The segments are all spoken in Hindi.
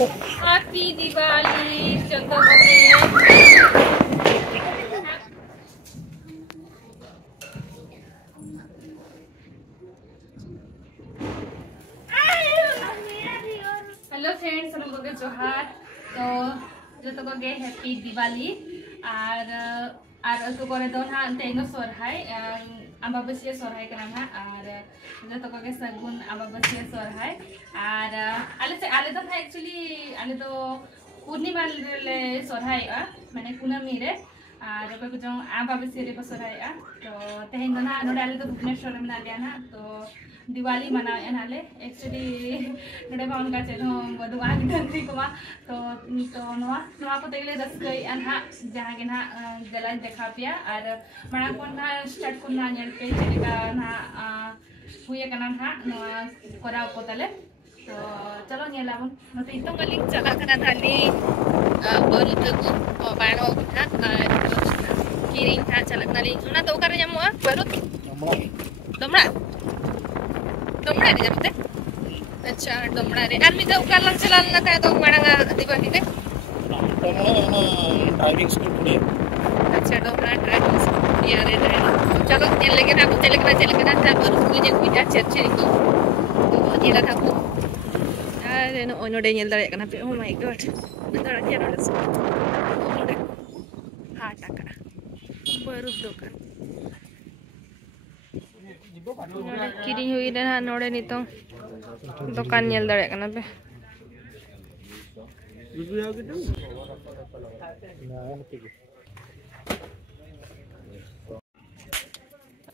Happy Diwali, Santali. Hello friends, हम लोग जोहार तो जो तो गए हैप्पी दिवाली और तो करे दो ना तेनो सोरहाय अमाबस्या सोरहाय करना ना और जो तो गए सगुन अमाबस्या सोरहाय और आले तो एक्चुअली आले तो पूर्णिमा ले सोरहाय माने कुनामी रे और को जो अमाबस्या रे को सोरहाय तो तेहेन ना नोडे आले तो भुवनेश्वर में ना गया ना तो दिवाली मनावे नाले एक्चुअली नोडे बाउन का चेनो बदुआ गिदरी को तो नवा को तेले रस्कई अनहा जहां के ना जला देखा पिया और मणा को ना स्टार्ट को ना नेल पे चलेगा ना हुए कना ना कोरा को तले तो चलो नेलाबन नते इतो गलिंग चला कना थाली बरु तको बाणो था किरिंग था चलक नाली ना तो करे जमुआ बरु दमड़ा दमड़ा रे जमते अच्छा दमड़ा रे आदमी तो उकार लंग चला ना था तो मणंगा दिवाली रे ड्राइविंग स्कूल पुणे अच्छा दमड़ा ड्राइविंग स्कूल यार रे चलो चल लेके ना चल के ना था बरु मुझे कुछ चर्चे को तो ये था को अरे नो नोडे नेल दाड़े कना पे ओ माय गॉड दाड़ा के नोडे नोडे हां टाका बरु दुकान किरिंग हुई ना नोडे नितो दुकान नेल दाड़े कना पे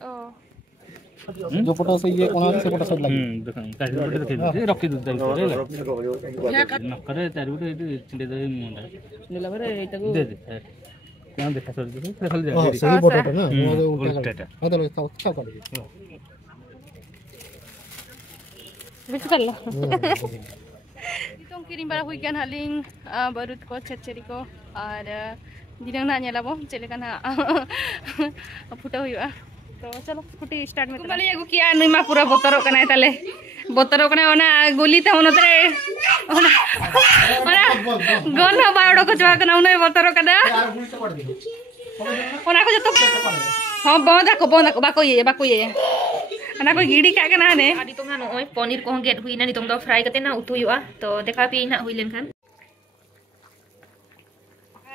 ओ जो पटा से ये कोना से पटा सब लगे देखन काहे बटे देखे रखी दु दई करे न करे चारि बटे चिंडे दई मुंडा नेला बरे एटा को दे दे क्या देखा सर दे खाली जा सही फोटो ना वो उल्टा हां तो अच्छा कर दे बिच कर लो तुम किरिंग बारा हुईกันहालिंग बरुत को छचरी को और दिनंग ना नेलाबो चले कना फुटा हुआ तो चलो स्कूटी स्टार्ट में कुमाली एगो किया निमा पूरा बोतरो कना ताले बोतरो कना ओना गोली त ओनतरे ओना गन बाड़ो को जवा कना ओना बोतरो कना ओना को जतो हां बंदा को बाको ये ana ko gidi ka kana ne adi tong na oi paneer को गेट हुई ना नि तंग दो फ्राई करते ना उतु हुआ तो देखा पे ना हुई लेन खान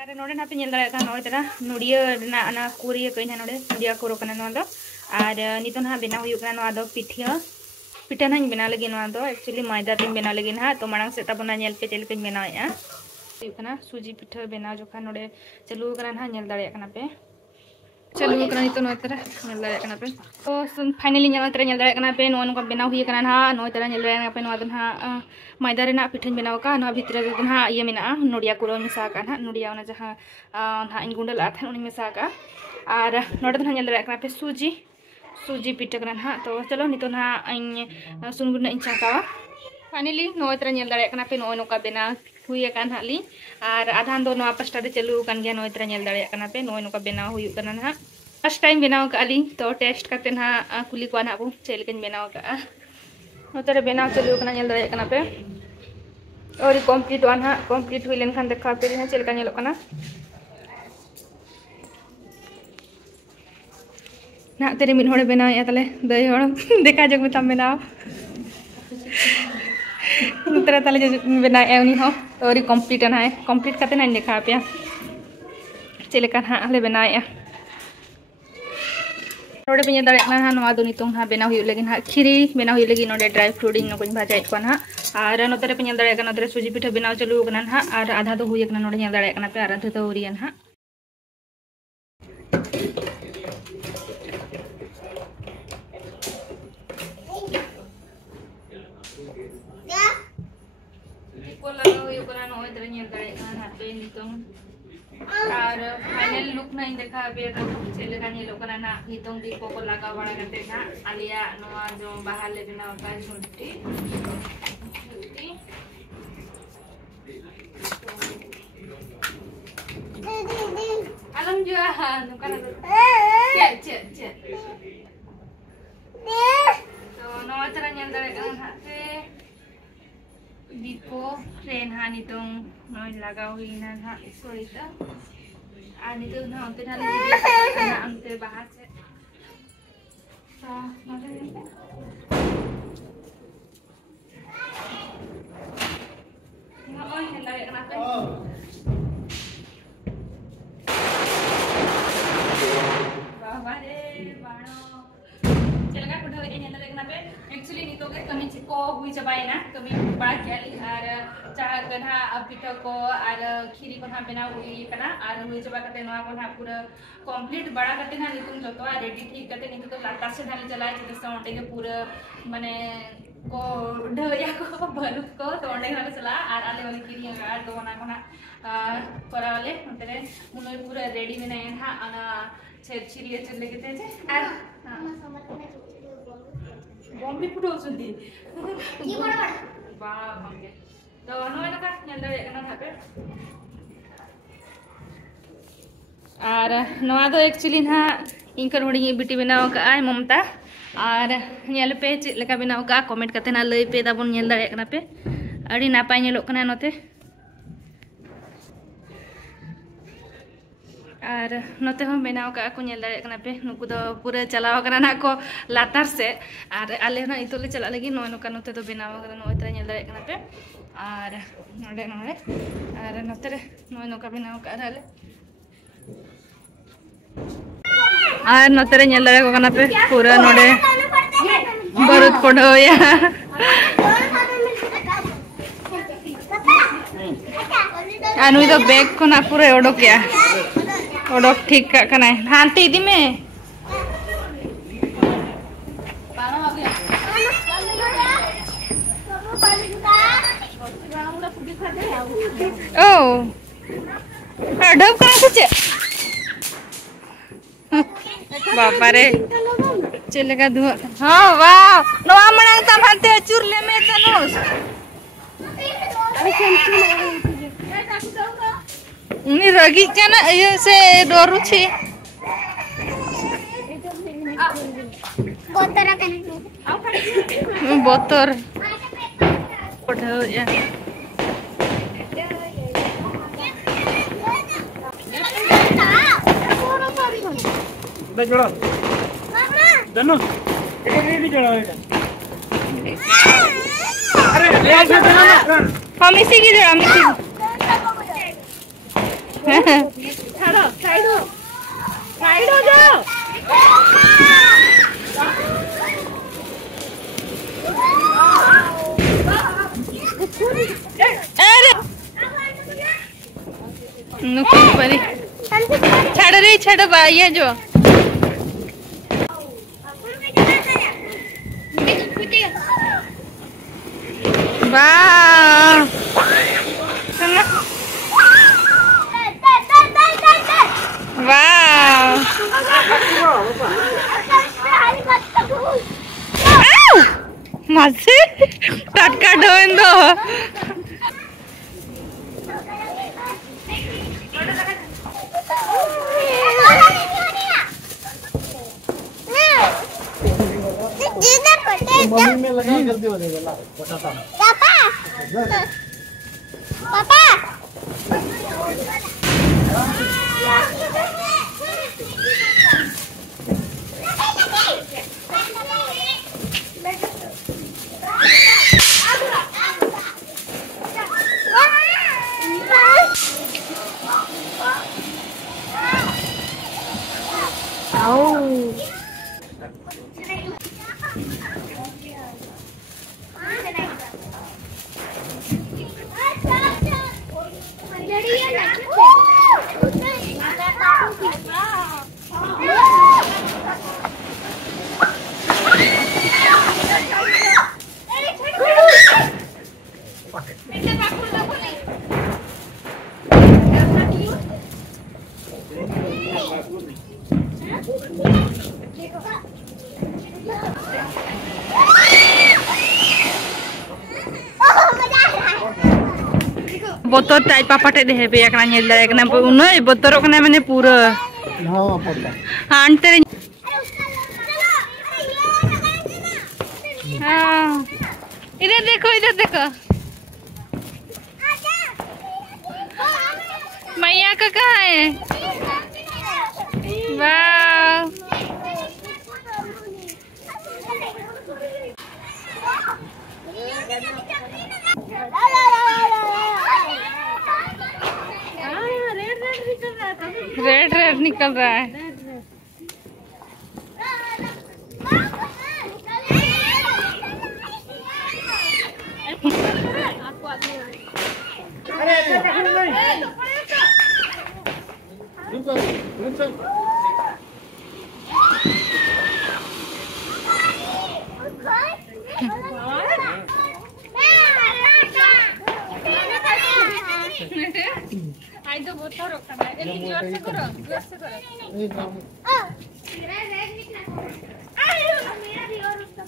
अरे नोडे ना पे नेल दाड़ा का नोडे तरा नोडिया ना ana कोरिया कइन ना नोडे नोडिया कोरो कना नो दो और नितो ना बेना हुई कना नो दो पिठा ना बेना लगी नो दो एक्चुअली मैदा तीन बेना लगी ना तो मांग से तबना नेल पे चल पे बेना या कना सूजी पिठा बेना जो खा नोडे चलु कना ना नेल दाड़ा कना पे चलो कना नितो नो तरा नेल दाड़ा कना पे तो फाइनली नेल तरा नेल दाड़ा कना पे नो नो बेना हुई कना ना नो तरा नेल दाड़ा पे नो दना मैदा रे ना पिठन बेनाव का ना भीतर दना ये मेना नोडिया कुरो मिसा का ना नोडिया ना जहां ना इन गुंडल आथे उनी मिसा का और नोडे दना नेल दाड़ा कना पे सूजी पिठा कना ना तो चलो नितो ना इन सुनगुन ना इन चाकावा फाइनली नो तरा नेल दाड़ा कना पे नो नो का बेना हुई कान हाली और आधान दो नो पास्टा दे चलू कान गया नो तरा नेल दाड़ा कना पे नो नो का बेना हुई कना ना फर्स्ट टाइम बेनाव का अली तो टेस्ट करते ना कुली को ना बो चल के बेनाव का नोतरे बेनाव चलू कना नेल दाड़ा कना पे और कंप्लीट वन हा कंप्लीट हुई लेन खान देखा पे ना चल का नेलो कना ना तेरे मिन होड़े बेनाव या तले दई होड़ देखा जग में तम बेनाव नोतरे तले जो बेनाव एवनी हो और कंप्लीट ना है कंप्लीट करते ना देखा पे चल का हा ले बेनाव या नोडे पे दाड़ा ना नवा दो नितों हा बेना हुई लेकिन हा खीरी बेना हुई लेकिन नोडे ड्राई फ्रूट इन को भाजा को ना और नोतरे पे दाड़ा का नोतरे सूजी पिठा बेना चलू कना हा और आधा तो हुई कना नोडे दाड़ा कना पे आधा तो हुरियन हा को लगा हुई कना नो इधर दाड़ा कना पे नितों और फाइनल लुक ना देखा अभी तो चले का ये लोग ना नितों दीपो को लगा बड़ा करते ना आलिया नवा जो बाहर ले बिना होता है छुट्टी आलम जो दुकान चे तो नवा तरह नेल दाड़ा का हाथे दीपो ट्रेन हाँ नितों नॉइज लगा हुई ना हाँ सॉरी ता आ नितों ना अंते ना ना अंते बाहर से हाँ नॉइज ना और हिला एक ना पे बाबा रे बाणो चलगा कुछ हो हिला एक ना पे एक्चुअली नितों के कमी चिको हुई चबाई ना कमी बड़ा क्या लिहार चाह गधा पिठा को आर खीरी को हाँ बना हुई कना आर हुई चबा करते नवा को हाँ पूरा कंप्लीट बड़ा करते ना नितुम जो तो रेडी ठीक करते नितुम तो लाता से ढाले चलाए जितने साउंड के पूरा मने को ढोया को भरुक को तो अंडे वाले चला आर आले वाले खीरी आर तो बना को ना करा वाले अंतरे मुने पूरा रेडी में नहीं था अना छिरिया चले के थे आर बॉम्बे फुटो सुनती वाह बंगे तो नोए ना का nyanda ya kana thape आर नवा दो एक्चुअली ना इंकर हुडी बिटी बनाव का आय ममता आर नेल पे चे लेका बनाव का कमेंट करते ना लई पे दाबन नेल दाड़े कना पे अड़ी नापाय नेलो कना नोते आर नोते हम बनाव का को नेल दाड़े कना पे नुकु दो पूरा चलाव कना ना को लातार से आर आले ना इतोले चला लगी नोय नोका नोते दो बनाव कना नोय तरा नेल दाड़े कना पे आर नोडे नोडे आर नोते रे नोय नोका बनाव का आले आर नोते रे नेल दाड़े को कना पे पूरा नोडे बरुद को ढोया आनुई तो बैग को ना पूरा ओडो क्या ओडो ठीक का कना है हांते इदी में ओ डब करा कुछ बाबा रे चलेगा धुआं हाँ वाह नवा मनांग तम हाथे चुरले में तनुस ini ragi kana ये से डोरू छी बोतर कने बोतर पढ़ो या जोड़ा दनो ये जोड़ा अरे ले आ देना हम इसी की जोड़ा मिसी छाड़ो साइड हो जाओ अरे नुकसान परी छाड़ रे छाड़ बाया जो वाह वाह मजे टटका ढोन दो मम्मी में लगा जल्दी हो जाएगा पापा पापा बोतर टाइप पापाटे दे पे एकना नेल दाड़े कना उनय बोतर कना माने पूरा हां पड़ता हांते हां इधर देखो का कहाँ है? वाह रेड रेड निकल रहा है। तो बहुत सारा करना है। जल्दी जोर से करो, जोर से करो। मेरा भी और उसका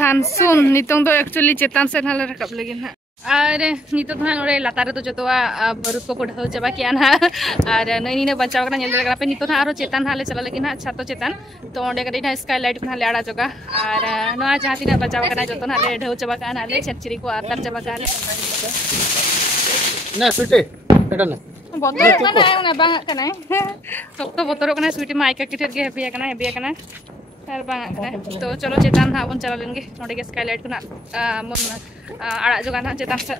Sansun nitong do actually chetan se nala rakap lagi na are nito than ore latare to jotoa barut ko podhau chaba kiya na are nai ni ne bachaw kana nyel rakap nito than aro chetan hale chala lagi na chato chetan to onde kadi na skylight kana le ada joga are noa jahati na bachaw kana joto na le dhau chaba kana le chechiri ko atar chaba kana na sute eta na botol kana una bang kana sokto botol kana sweet mai ka kiter ge heavy kana तो चलो चेतान हाँ बन चला लेंगे नोड़े के स्काईलाइट को ना मन आड़ा जो गाना चेतान से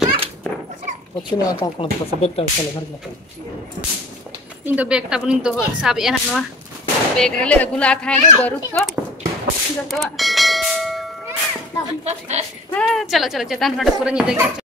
अच्छी ना कौन तो सब बैग टाइप चले घर में इन तो बैग टाइप इन तो सब ये ना नवा बैग ले गुला था ये बरूद को जो तो चलो चलो चेतान नोड़े पूरा नीचे